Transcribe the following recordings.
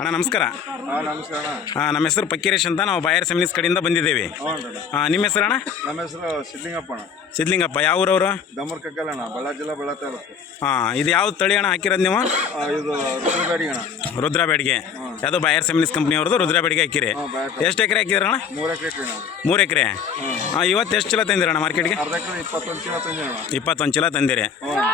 ಅಣ್ಣ ನಮಸ್ಕಾರ. ನಮಸ್ಕಾರ. ನಮ್ಮ ಹೆಸರು ಪಕ್ಕೀರೇಶ್ ಅಂತ, ನಾವು ಬಾಯರ್ ಸೆಮಿನಿಸ್ ಕಡೆಯಿಂದ ಬಂದಿದ್ದೇವೆ. ನಿಮ್ಮ ಹೆಸರು ಅಣ್ಣ? ನಮ್ಮ ಹೆಸರು ಸಿದ್ಲಿಂಗಪ್ಪ ಅಣ್ಣ. ಸಿದ್ಲಿಂಗಪ್ಪ. ಯಾವ ಊರವರು? ದಮರ್ ಕಗ್ಗಲಣ್ಣ, ಬಳ್ಳಾರಿ ಜಿಲ್ಲಾ, ಬಳ್ಳಾರಿ ತಾಲೂಕು. ಇದು ಯಾವ ತಳಿ ಅಣ್ಣ ಹಾಕಿರೋದು ನೀವು? ಇದು ರುದ್ರಬೇಡಿ ಅಣ್ಣ. ರುದ್ರಬೇಡಿಗೆ. ಯಾವುದೋ ಬಾಯರ್ ಸೆಮಿನಿಸ್ ಕಂಪ್ನಿ ಅವ್ರದ್ದು ರುದ್ರಬೇಡಿಗೆ ಹಾಕಿರಿ. ಎಷ್ಟು ಎಕರೆ ಹಾಕಿದ್ರಣ್ಣ? 3 ಎಕರೆ ಅಣ್ಣ. 3 ಎಕರೆ. ಇವತ್ತು ಎಷ್ಟು ಚೀಲ ತಂದಿರಣ್ಣ ಮಾರ್ಕೆಟ್ಗೆ? ಅರ್ಧ ಎಕರೆ 21 ಚೀಲ ತಂದಿರಣ್ಣ. 21 ಚೀಲ ತಂದಿರಿ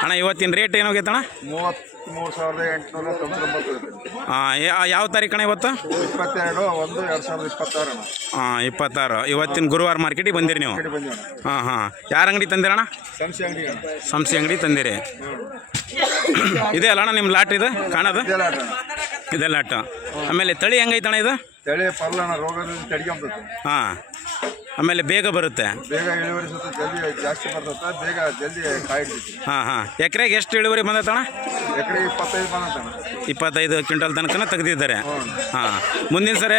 ಅಣ್ಣ. ಇವತ್ತಿನ ರೇಟ್ ಏನಾಗೈತಣ್ಣ? 33,899. ಯಾವ ತಾರೀಕಣ್ಣ ಇವತ್ತು? 22/1/2026 ಅಣ್ಣ. 26. ಇವತ್ತಿನ ಗುರುವಾರ ಮಾರ್ಕೆಟಿಗೆ ಬಂದಿರಿ ನೀವು? ಹಾಂ. ಯಾರ ಅಂಗಡಿ ತಂದಿರಣ್ಣ? ಸಂಸಿ ಅಂಗಡಿ ಅಣ್ಣ. ಸಂಸಿ ಅಂಗಡಿ ತಂದಿರಿ. ಇದೆ ಅಲ್ಲ ಅಣ್ಣ ನಿಮ್ಮ ಲಾಟ್ ಇದು ಕಾಣೋದು? ಇದೆ ಲಾಟ್. ಆಮೇಲೆ ತಳಿ ಹೆಂಗೈತಣ್ಣ ಇದು? ತಳಿ ಪರ್ಲಣ್ಣ, ರೋಗದಿಂದ ತಡಿಕೊಂಬತ್ತೆ. ಹಾಂ. ಆಮೇಲೆ ಬೇಗ ಬರುತ್ತೆ, ಬೇಗ ಇಳುವರಿ ಸುತ್ತ ಜಲ್ದಿ ಜಾಸ್ತಿ ಬರ್ತದೆ, ಬೇಗ ಜಲ್ದಿ ಕಾಯಿ ಹಿಡಿತೈತಿ. ಹಾಂ. ಎಕರೆಗೆ ಎಷ್ಟು ಇಳುವರಿ ಬಂದೈತಣ್ಣ? ಎಕರೆ 25 ಬಂದತ್ತಣ್ಣ. 25 ಕ್ವಿಂಟಲ್ ತನಕ ತೆಗೆದಿದ್ದಾರೆ. ಹಾಂ. ಮುಂದಿನ ಸರಿ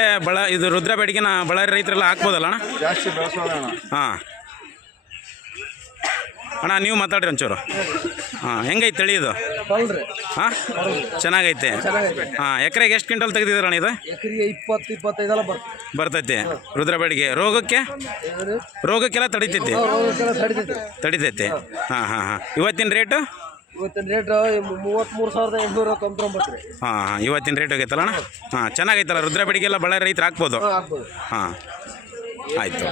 ಇದು ರುದ್ರಬೇಡಿಗೆ ಬಳ್ಳಾರಿ ರೈತರೆಲ್ಲ ಹಾಕ್ಬೋದಲ್ಲ ಅಣ್ಣ? ಜಾಸ್ತಿ ಬೆಳೆಸೋದಣ್ಣ. ಹಾಂ ಅಣ್ಣ, ನೀವು ಮಾತಾಡ್ರಿ ಒಂಚೂರು. ಹೆಂಗೈತೆ ತಳಿ ಇದು? ಹಾಂ, ಚೆನ್ನಾಗೈತೆ. ಎಕರೆಗೆ ಎಷ್ಟು ಕ್ವಿಂಟಲ್ ತೆಗೆದಿದ್ದೀರಣ್ಣ ಇದು? ಎಕರೆಗೆ 20-25 ಬರ್ತೈತೆ. ರುದ್ರಬೇಡಿಗೆ ರೋಗಕ್ಕೆಲ್ಲ ತಡಿತೈತಿ? ತಡಿತೈತೆ. ಹಾಂ. ಇವತ್ತಿನ ರೇಟು? ಇವತ್ತಿನ ರೇಟ್ 33,899. ಹಾಂ. ಇವತ್ತಿನ ರೇಟ್ ಹೋಗೈತಲ್ಲ ಅಣ್ಣ? ಹಾಂ, ಚೆನ್ನಾಗೈತಲ್ಲ. ರುದ್ರಬೇಡಿಗೆಲ್ಲ ಬಳ್ಳಾರಿ ರೈತರು ಹಾಕ್ಬೋದು. ಹಾಂ, ಆಯಿತು.